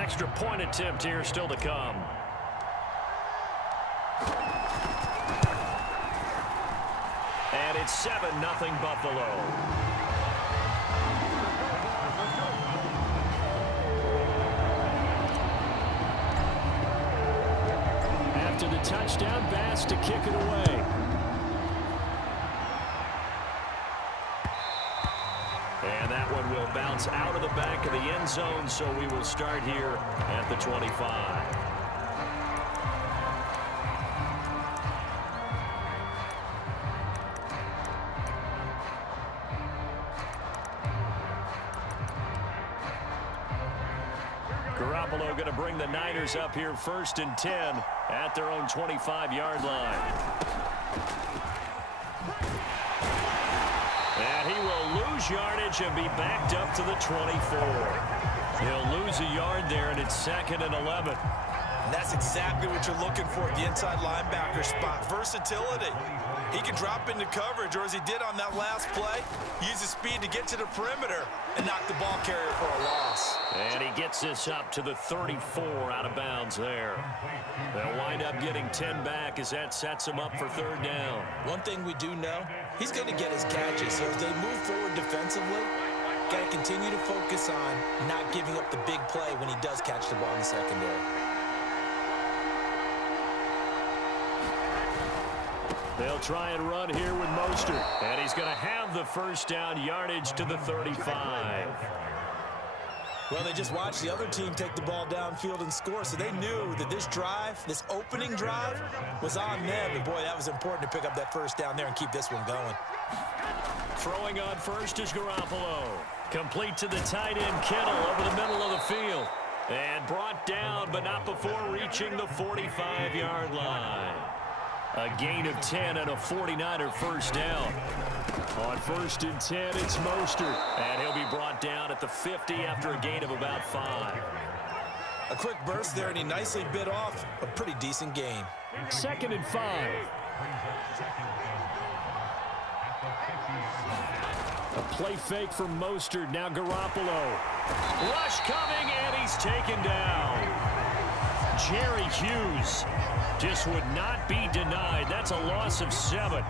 Extra point attempt here still to come. And it's 7-0 Buffalo. After the touchdown, Bass to kick it away. And that one will bounce out of the back of the end zone, so we will start here at the 25. Garoppolo going to bring the Niners up here 1st and 10 at their own 25-yard line. And he will lose yardage and be backed up to the 24. He'll lose a yard there, and it's 2nd and 11. And that's exactly what you're looking for at the inside linebacker spot. Versatility. He can drop into coverage, or as he did on that last play, use his speed to get to the perimeter and knock the ball carrier for a loss. And he gets this up to the 34 out of bounds there. They'll wind up getting 10 back as that sets him up for 3rd down. One thing we do know, he's going to get his catches. So as they move forward defensively, got to continue to focus on not giving up the big play when he does catch the ball in the secondary. They'll try and run here with Mostert. And he's going to have the 1st down, yardage to the 35. Well, they just watched the other team take the ball downfield and score, so they knew that this drive, this opening drive, was on them. And, boy, that was important to pick up that 1st down there and keep this one going. Throwing on first is Garoppolo. Complete to the tight end, Kittle, over the middle of the field. And brought down, but not before reaching the 45-yard line. A gain of 10 and a 49er 1st down. On 1st and 10, it's Mostert. And he'll be brought down at the 50 after a gain of about 5. A quick burst there, and he nicely bit off a pretty decent gain. 2nd and 5. A play fake from Mostert. Now Garoppolo. Rush coming, and he's taken down. Jerry Hughes just would not be denied. That's a loss of 7.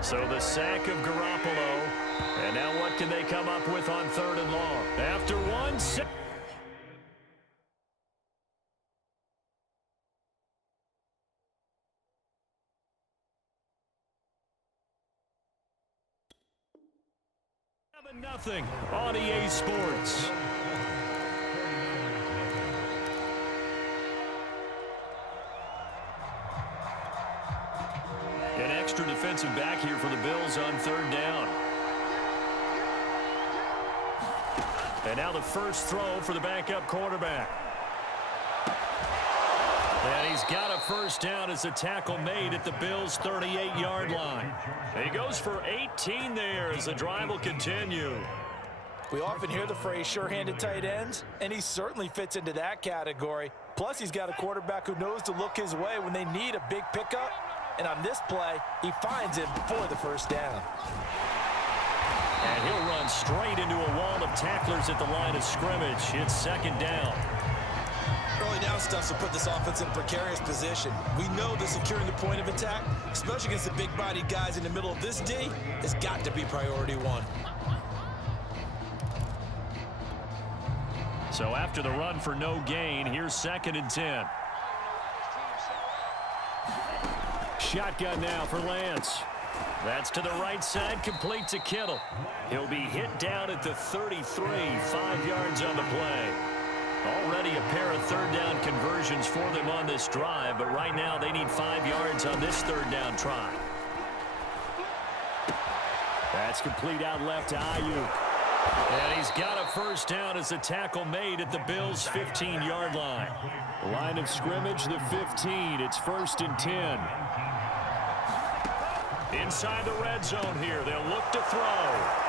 So the sack of Garoppolo. And now what can they come up with on 3rd and long? After 1, 6. Nothing on EA Sports. An extra defensive back here for the Bills on 3rd down. And now the first throw for the backup quarterback. And he's got a 1st down as a tackle made at the Bills' 38-yard line. He goes for 18 there as the drive will continue. We often hear the phrase sure-handed tight ends, and he certainly fits into that category. Plus, he's got a quarterback who knows to look his way when they need a big pickup. And on this play, he finds him for the 1st down. And he'll run straight into a wall of tacklers at the line of scrimmage. It's 2nd down. Early down stuff will put this offense in a precarious position. We know that securing the point of attack, especially against the big-bodied guys in the middle of this D, has got to be priority 1. So after the run for no gain, here's 2nd and 10. Shotgun now for Lance. That's to the right side, complete to Kittle. He'll be hit down at the 33, 5 yards on the play. Already a pair of 3rd down conversions for them on this drive, but right now they need 5 yards on this 3rd down try. That's complete out left to Ayuk. And he's got a 1st down as a tackle made at the Bills' 15-yard line. Line of scrimmage, the 15. It's 1st and 10. Inside the red zone here, they'll look to throw.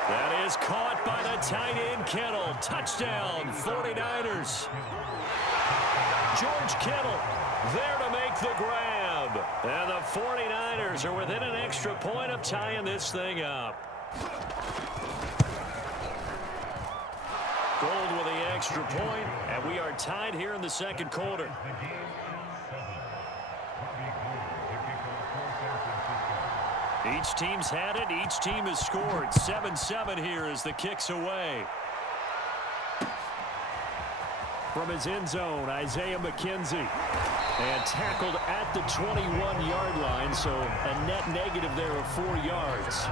That is caught by the tight end, Kittle. Touchdown, 49ers. George Kittle there to make the grab. good. And the 49ers are within an extra point of tying this thing up. Gold with the extra point, and we are tied here in the second quarter. Each team's had it. Each team has scored. 7-7 here as the kick's away. From his end zone, Isaiah McKenzie. And tackled at the 21-yard line, so a net negative there of 4 yards.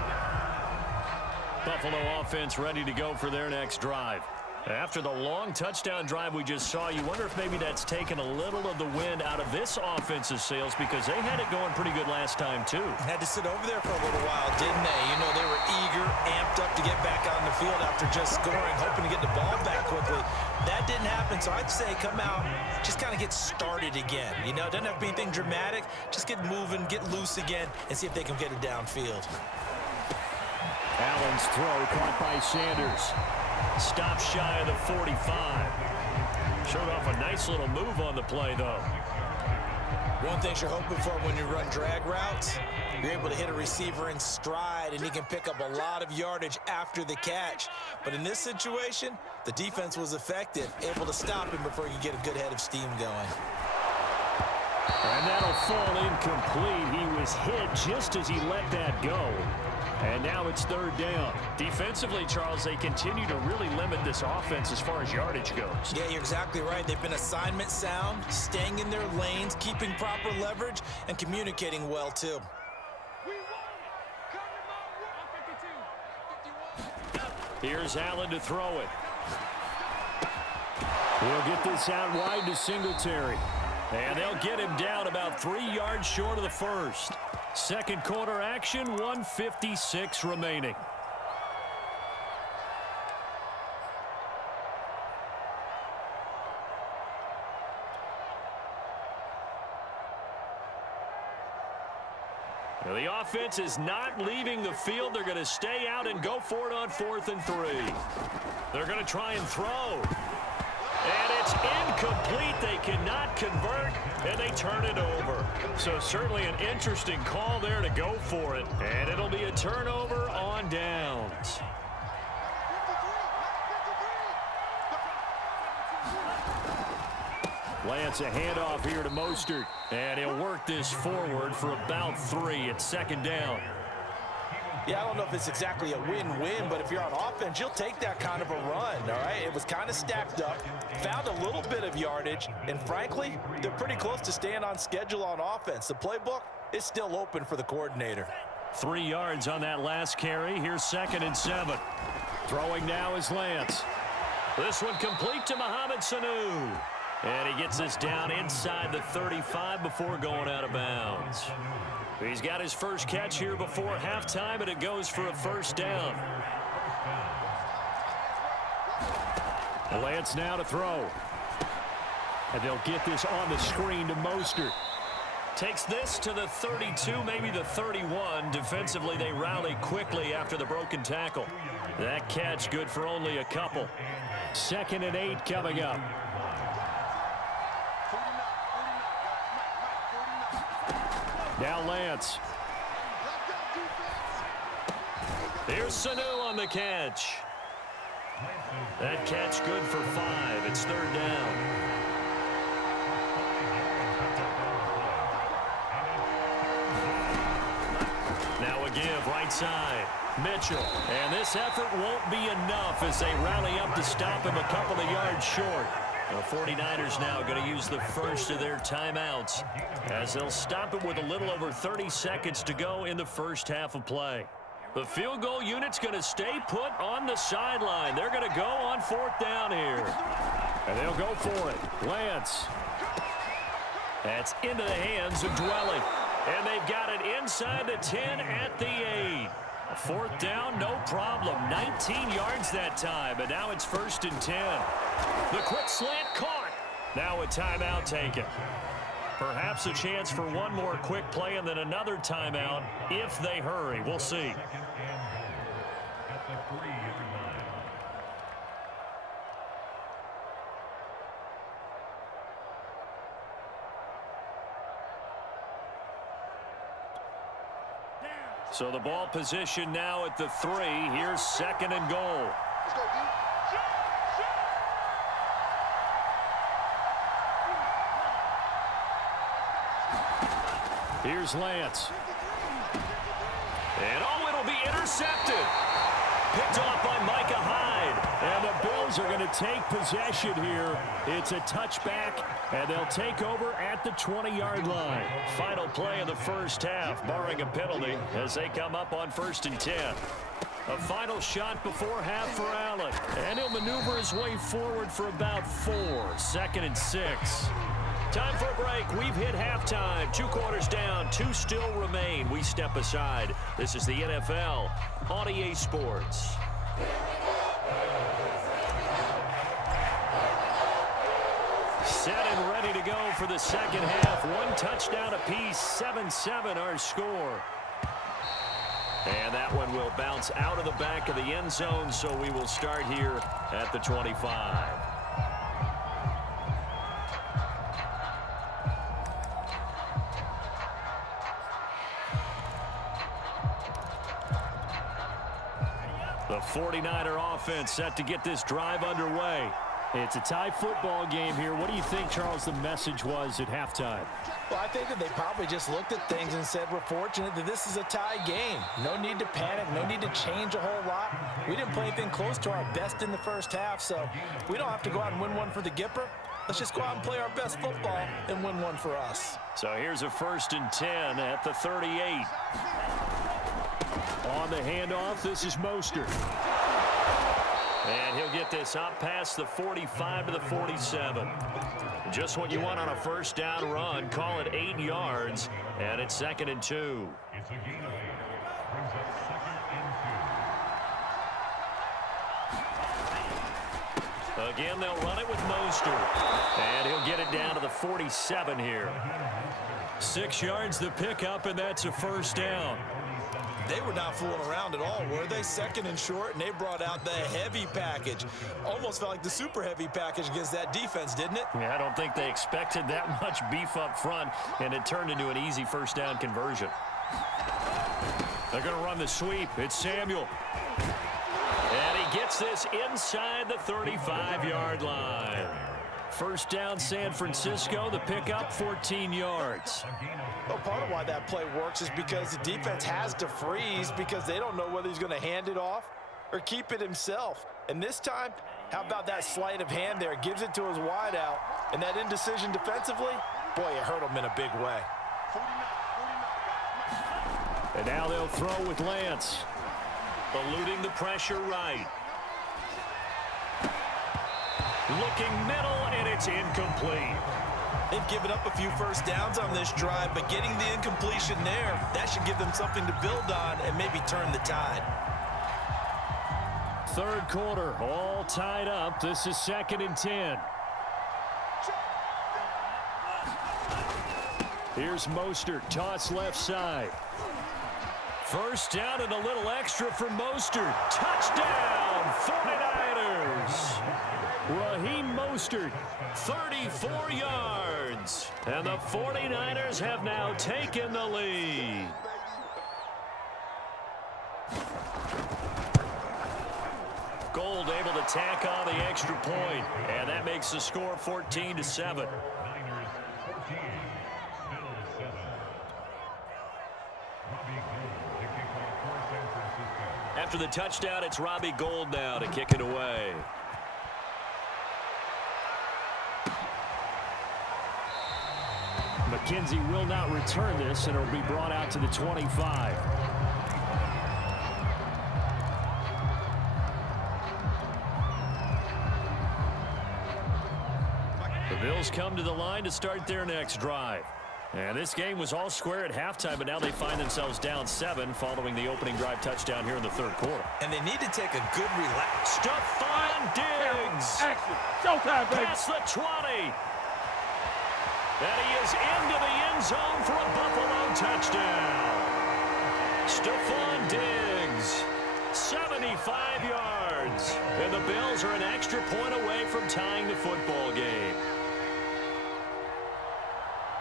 Buffalo offense ready to go for their next drive. After the long touchdown drive we just saw, you wonder if maybe that's taken a little of the wind out of this offense's sails because they had it going pretty good last time, too. Had to sit over there for a little while, didn't they? You know, they were eager, amped up to get back out on the field after just scoring, hoping to get the ball back quickly. That didn't happen, so I'd say come out, just kind of get started again. You know, doesn't have to be anything dramatic. Just get moving, get loose again, and see if they can get it downfield. Allen's throw caught by Sanders. Stop shy of the 45. Showed off a nice little move on the play, though. One thing you're hoping for when you run drag routes, you're able to hit a receiver in stride, and he can pick up a lot of yardage after the catch. But in this situation, the defense was effective, able to stop him before he could get a good head of steam going. And that'll fall incomplete. He was hit just as he let that go. And now it's third down. Defensively, Charles, they continue to really limit this offense as far as yardage goes. Yeah, you're exactly right. They've been assignment sound, staying in their lanes, keeping proper leverage, and communicating well, too. Here's Allen to throw it. He'll get this out wide to Singletary. And they'll get him down about 3 yards short of the first. Second quarter action, 1:56 remaining. Now the offense is not leaving the field. They're going to stay out and go for it on 4th and 3. They're going to try and throw. And it's incomplete. They cannot convert, and they turn it over. So certainly an interesting call there to go for it. And it'll be a turnover on downs. Lance, a handoff here to Mostert. And he'll work this forward for about 3. It's second down. Yeah, I don't know if it's exactly a win-win, but if you're on offense, you'll take that kind of a run, all right? It was kind of stacked up, found a little bit of yardage, and frankly, they're pretty close to staying on schedule on offense. The playbook is still open for the coordinator. 3 yards on that last carry. Here's 2nd and 7. Throwing now is Lance. This one complete to Mohamed Sanu. And he gets this down inside the 35 before going out of bounds. He's got his first catch here before halftime, and it goes for a first down. Lance now to throw. And they'll get this on the screen to Mostert. Takes this to the 32, maybe the 31. Defensively, they rally quickly after the broken tackle. That catch good for only a couple. 2nd and 8 coming up. Now Lance. Here's Sanu on the catch. That catch good for 5. It's 3rd down. Now a give right side. Mitchell. And this effort won't be enough as they rally up to stop him a couple of yards short. The 49ers now going to use the first of their timeouts as they'll stop it with a little over 30 seconds to go in the first half of play. The field goal unit's going to stay put on the sideline. They're going to go on 4th down here. And they'll go for it. Lance. That's into the hands of Dwelly. And they've got it inside the 10 at the 8. A 4th down, no problem. 19 yards that time, and now it's 1st and 10. The quick slant caught. Now a timeout taken. Perhaps a chance for one more quick play and then another timeout if they hurry. We'll see. So the ball position now at the 3. Here's 2nd and goal. Let's go, D. Here's Lance. And oh, it'll be intercepted. Picked off by Micah Hyde. And the Bills are going to take possession here. It's a touchback, and they'll take over at the 20-yard line. Final play of the first half, barring a penalty, as they come up on 1st and 10. A final shot before half for Allen. And he'll maneuver his way forward for about 4. 2nd and 6. Time for a break. We've hit halftime. 2 quarters down. 2 still remain. We step aside. This is the NFL on EA Sports. Set and ready to go for the second half. 1 touchdown apiece. 7-7 our score. And that one will bounce out of the back of the end zone, so we will start here at the 25. The 49er offense set to get this drive underway. It's a tie football game here. What do you think, Charles, the message was at halftime? Well, I think that they probably just looked at things and said, we're fortunate that this is a tie game. No need to panic. No need to change a whole lot. We didn't play anything close to our best in the first half, so we don't have to go out and win one for the Gipper. Let's just go out and play our best football and win one for us. So here's a 1st and 10 at the 38. On the handoff, this is Mostert. And he'll get this up past the 45 to the 47. Just what you want on a first down run. Call it 8 yards, and it's 2nd and 2. It's a gain of 8. Brings up 2nd and 2. Again, they'll run it with Mostert. And he'll get it down to the 47 here. 6 yards the pickup, and that's a first down. They were not fooling around at all, were they? 2nd and short, and they brought out the heavy package. Almost felt like the super heavy package against that defense, didn't it? Yeah, I don't think they expected that much beef up front, and it turned into an easy first down conversion. They're going to run the sweep. It's Samuel. And he gets this inside the 35-yard line. First down, San Francisco. The pickup, 14 yards. Well, part of why that play works is because the defense has to freeze because they don't know whether he's going to hand it off or keep it himself. And this time, how about that sleight of hand there? Gives it to his wideout. And that indecision defensively, boy, it hurt him in a big way. And now they'll throw with Lance. Eluding the pressure right. Looking middle, and it's incomplete. They've given up a few first downs on this drive, but getting the incompletion there, that should give them something to build on and maybe turn the tide. 3rd quarter, all tied up. This is 2nd and 10. Here's Mostert, toss left side. First down and a little extra for Mostert. Touchdown, 49ers. Raheem Mostert. 34 yards. And the 49ers have now taken the lead. Gold able to tack on the extra point, and that makes the score 14-7. Niners 14, Bills 7. Robbie Gould to kick off for San Francisco. After the touchdown, it's Robbie Gould now to kick it away. McKenzie will not return this, and it'll be brought out to the 25. The Bills come to the line to start their next drive. And this game was all square at halftime, but now they find themselves down 7 following the opening drive touchdown here in the 3rd quarter. And they need to take a good relax. Stephon Diggs. Action. Showtime, baby. Past the 20. And he is into the end zone for a Buffalo touchdown. Stephon Diggs, 75 yards. And the Bills are an extra point away from tying the football game.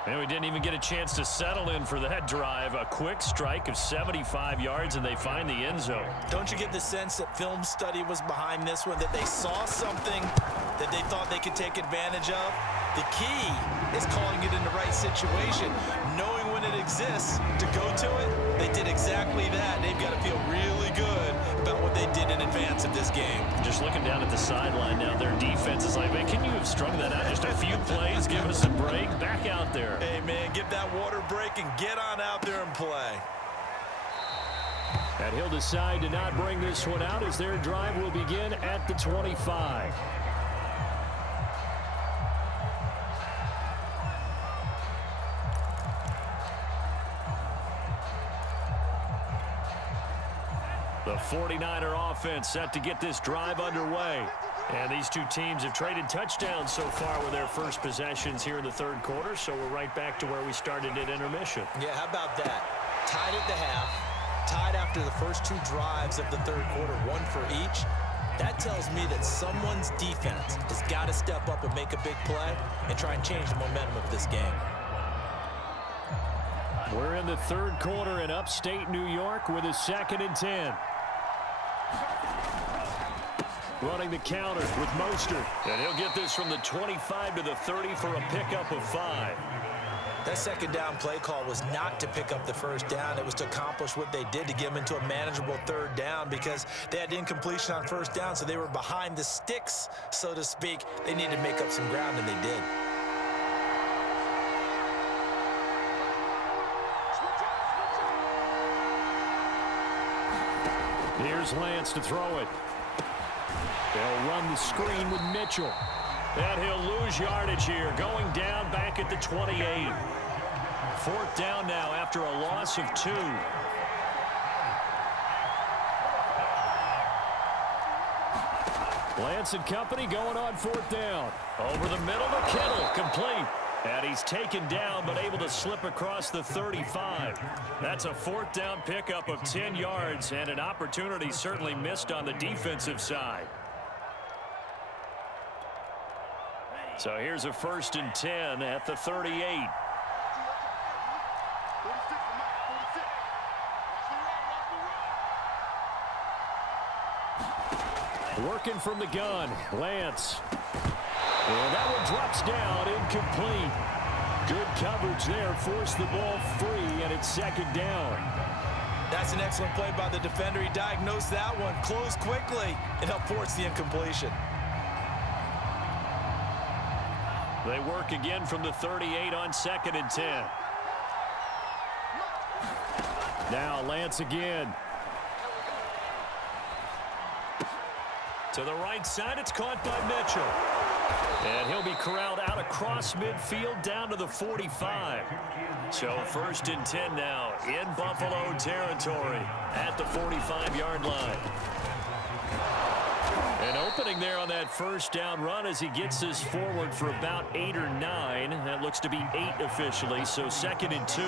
And we didn't even get a chance to settle in for that drive. A quick strike of 75 yards, and they find the end zone. Don't you get the sense that film study was behind this one, that they saw something that they thought they could take advantage of? The key is calling it in the right situation, knowing when it exists to go to it. They did exactly that. They've got to feel really good about what they did in advance of this game. Just looking down at the sideline now, their defense is like, man, can you have strung that out just a few plays? Give us a break. Back out there. Hey, man, give that water break and get on out there and play. And he'll decide to not bring this one out as their drive will begin at the 25. The 49er offense set to get this drive underway. And these two teams have traded touchdowns so far with their first possessions here in the third quarter, so we're right back to where we started at intermission. Yeah, how about that? Tied at the half, tied after the first two drives of the third quarter, one for each. That tells me that someone's defense has got to step up and make a big play and try and change the momentum of this game. We're in the third quarter in upstate New York with a 2nd and 10. Running the counter with Mostert. And he'll get this from the 25 to the 30 for a pickup of 5. That second down play call was not to pick up the first down. It was to accomplish what they did to get them into a manageable third down because they had incompletion on first down, so they were behind the sticks, so to speak. They needed to make up some ground, and they did. Here's Lance to throw it. They'll run the screen with Mitchell. And he'll lose yardage here, going down back at the 28. 4th down now after a loss of 2. Lance and company going on 4th down. Over the middle to Kittle, complete. And he's taken down, but able to slip across the 35. That's a 4th down pickup of 10 yards, and an opportunity certainly missed on the defensive side. So here's a 1st and 10 at the 38. Working from the gun, Lance. And that one drops down, incomplete. Good coverage there, forced the ball free, and it's 2nd down. That's an excellent play by the defender. He diagnosed that one, closed quickly, and helped force the incompletion. They work again from the 38 on 2nd and 10. Now Lance again. To the right side, it's caught by Mitchell. And he'll be corralled out across midfield down to the 45. So 1st and 10 now in Buffalo territory at the 45-yard line. An opening there on that 1st down run as he gets this forward for about 8 or 9. That looks to be 8 officially, so 2nd and 2.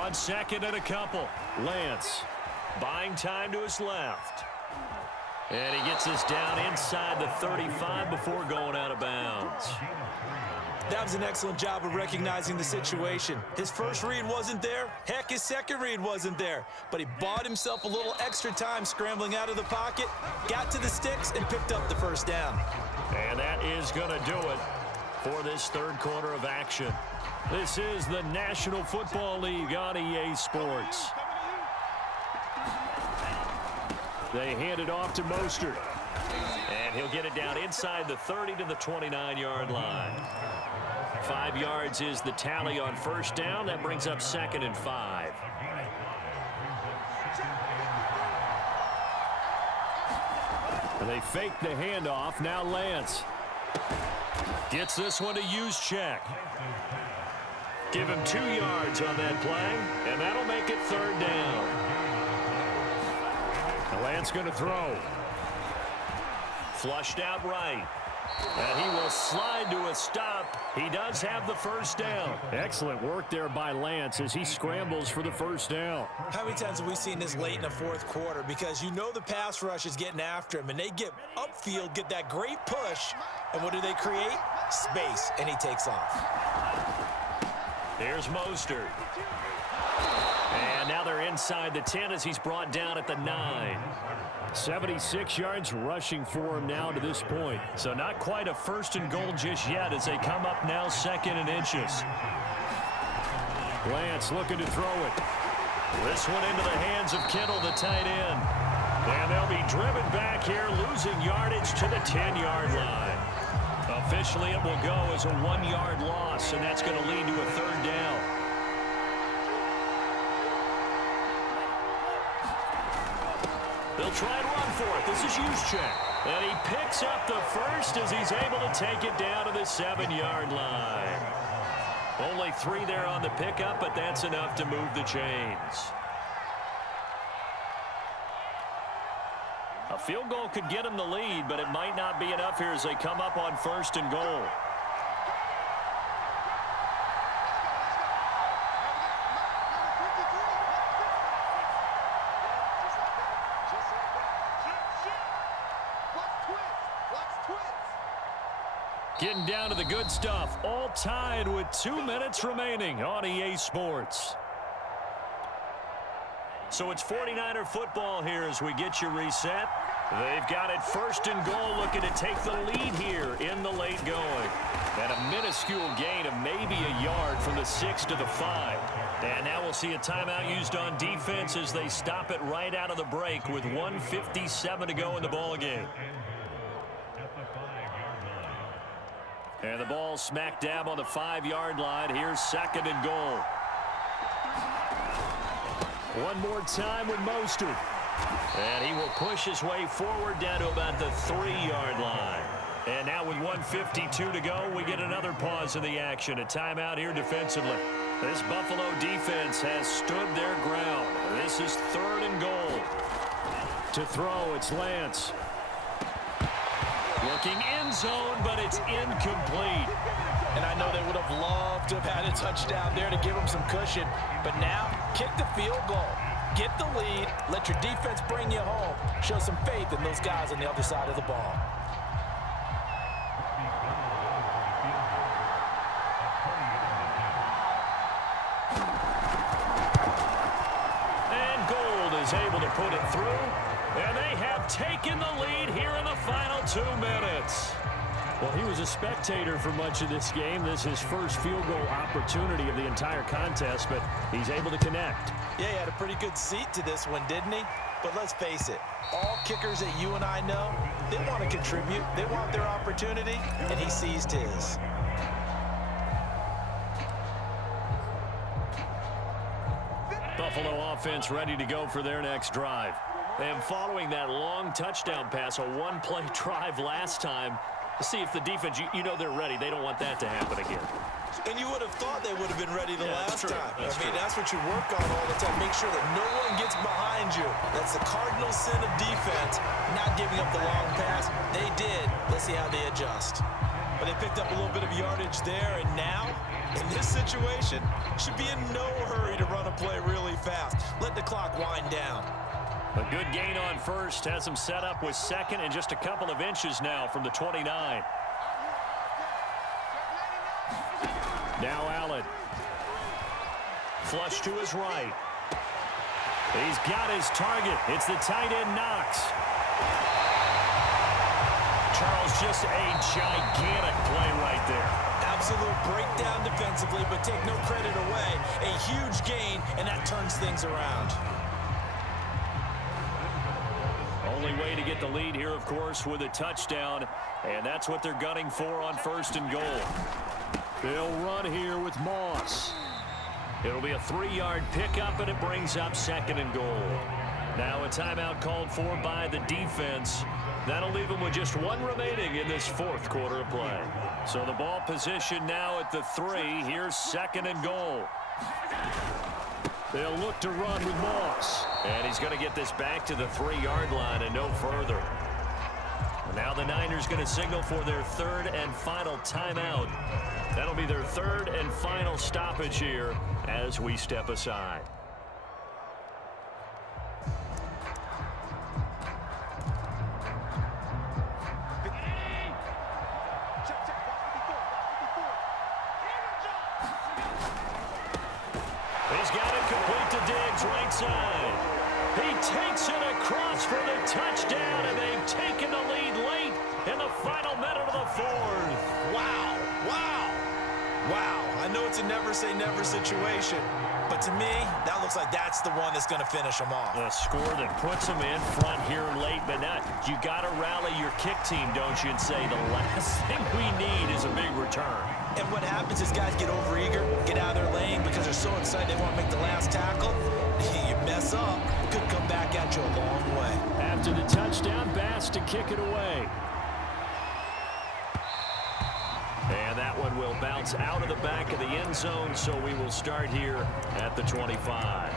On 2nd and a couple, Lance buying time to his left. And he gets us down inside the 35 before going out of bounds. That was an excellent job of recognizing the situation. His first read wasn't there. Heck, his second read wasn't there. But he bought himself a little extra time scrambling out of the pocket, got to the sticks, and picked up the 1st down. And that is going to do it for this third quarter of action. This is the National Football League on EA Sports. They hand it off to Mostert. And he'll get it down inside the 30 to the 29-yard line. 5 yards is the tally on 1st down. That brings up 2nd and 5. And they fake the handoff. Now Lance. Gets this one to Juszczyk. Give him 2 yards on that play, and that'll make it 3rd down. Lance going to throw. Flushed out right. And he will slide to a stop. He does have the first down. Excellent work there by Lance as he scrambles for the first down. How many times have we seen this late in the fourth quarter? Because you know the pass rush is getting after him, and they get upfield, get that great push, and what do they create? Space, and he takes off. Here's Mostert. And now they're inside the 10 as he's brought down at the 9. 76 yards rushing for him now to this point. So not quite a first and goal just yet as they come up now second and inches. Lance looking to throw it. This one into the hands of Kittle, the tight end. And they'll be driven back here, losing yardage to the 10-yard line. Officially, it will go as a 1-yard loss, and that's going to lead to a third down. They'll try and run for it. This is Juszczyk. And he picks up the first as he's able to take it down to the 7-yard line. Only 3 there on the pickup, but that's enough to move the chains. A field goal could get him the lead, but it might not be enough here as they come up on first and goal. Getting down to the good stuff, all tied with 2 minutes remaining on EA Sports. So it's 49er football here as we get you reset. They've got it first and goal, looking to take the lead here in the late going. And a minuscule gain of maybe a yard from the 6 to the 5. And now we'll see a timeout used on defense as they stop it right out of the break with 1:57 to go in the ball game. And the ball smack dab on the 5-yard line. Here's second and goal. One more time with Mostert. And he will push his way forward down to about the 3-yard line. And now with 1:52 to go, we get another pause in the action. A timeout here defensively. This Buffalo defense has stood their ground. This is third and goal. To throw, it's Lance. Looking end zone, but it's incomplete. And I know they would have loved to have had a touchdown there to give them some cushion. But now, kick the field goal. Get the lead. Let your defense bring you home. Show some faith in those guys on the other side of the ball. And Gould is able to put it through. And they have taken the lead here in the final 2 minutes. Well, he was a spectator for much of this game. This is his first field goal opportunity of the entire contest, but he's able to connect. Yeah, he had a pretty good seat to this one, didn't he? But let's face it, all kickers that you and I know, they want to contribute. They want their opportunity, and he seized his. Buffalo offense ready to go for their next drive. And following that long touchdown pass, a one-play drive last time, see if the defense, you know they're ready. They don't want that to happen again. And you would have thought they would have been ready the last time. That's true. That's what you work on all the time. Make sure that no one gets behind you. That's the cardinal sin of defense, not giving up the long pass. They did. Let's see how they adjust. But they picked up a little bit of yardage there, and now, in this situation, should be in no hurry to run a play really fast. Let the clock wind down. A good gain on first has him set up with second and just a couple of inches now from the 29. Now Allen. Flush to his right. He's got his target. It's the tight end Knox. Charles, just a gigantic play right there. Absolute breakdown defensively, but take no credit away. A huge gain, and that turns things around. Only way to get the lead here, of course, with a touchdown, and that's what they're gunning for on first and goal. They'll run here with Moss. It'll be a 3-yard pickup, and it brings up second and goal. Now a timeout called for by the defense. That'll leave them with just one remaining in this fourth quarter of play. So the ball position now at the 3. Here's second and goal. They'll look to run with Moss. And he's going to get this back to the 3-yard line and no further. Now the Niners going to signal for their third and final timeout. That'll be their third and final stoppage here as we step aside. He's got it complete to Diggs, right side. He takes it across for the touchdown, and they've taken the lead late in the final minute of the fourth. Wow, wow, wow. I know it's a never-say-never situation, but to me, that looks like that's the one that's going to finish them off. A score that puts them in front here late, but not. You got to rally your kick team, don't you, and say the last thing we need is a big return. And what happens is guys get overeager, get out of their lane because they're so excited they want to make the last tackle. You mess up, could come back at you a long way. After the touchdown, Bass to kick it away. And that one will bounce out of the back of the end zone, so we will start here at the 25.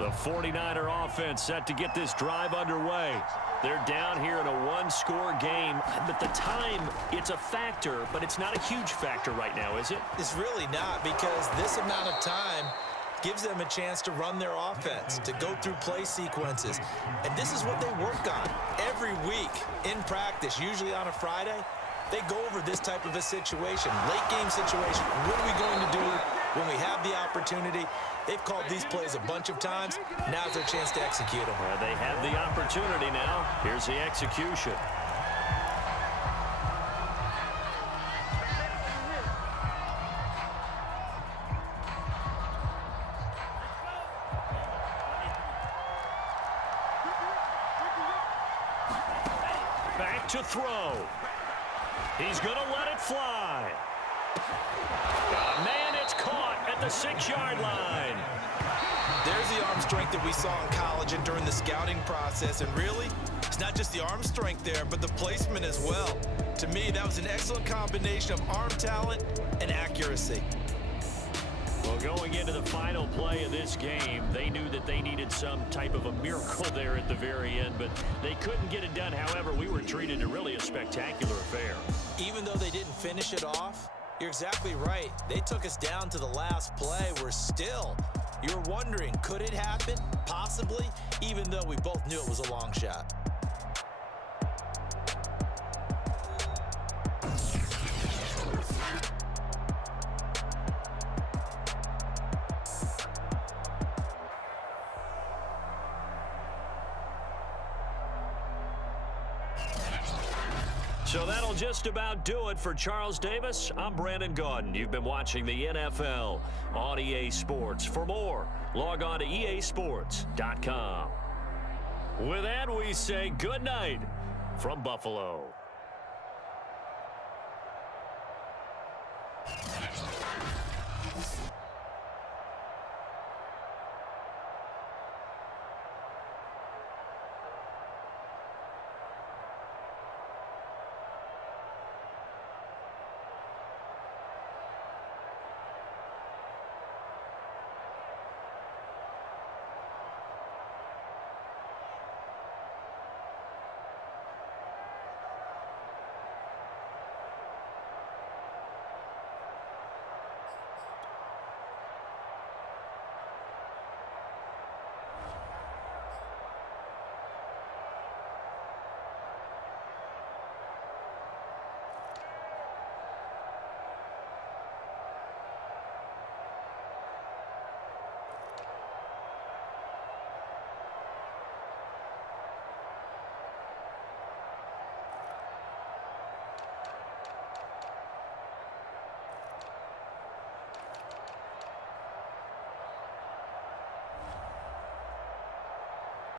The 49er offense set to get this drive underway. They're down here in a one-score game, but the time, it's a factor, but it's not a huge factor right now, is it? It's really not, because this amount of time gives them a chance to run their offense, to go through play sequences. And this is what they work on every week in practice, usually on a Friday. They go over this type of a situation, late game situation. What are we going to do when we have the opportunity? They've called these plays a bunch of times. Now's their chance to execute them. They have the opportunity now. Here's the execution. Back to throw. He's going to let it fly. Man, it's caught at the 6-yard line. There's the arm strength that we saw in college and during the scouting process. And really, it's not just the arm strength there, but the placement as well. To me, that was an excellent combination of arm talent and accuracy. Well, going into the final play of this game, they knew that they needed some type of a miracle there at the very end, but they couldn't get it done. However, we were treated to really a spectacular affair. Even though they didn't finish it off, you're exactly right. They took us down to the last play. We're still, you're wondering, could it happen? Possibly, even though we both knew it was a long shot. So that'll just about do it for Charles Davis. I'm Brandon Gaudin. You've been watching the NFL on EA Sports. For more, log on to easports.com. With that, we say good night from Buffalo.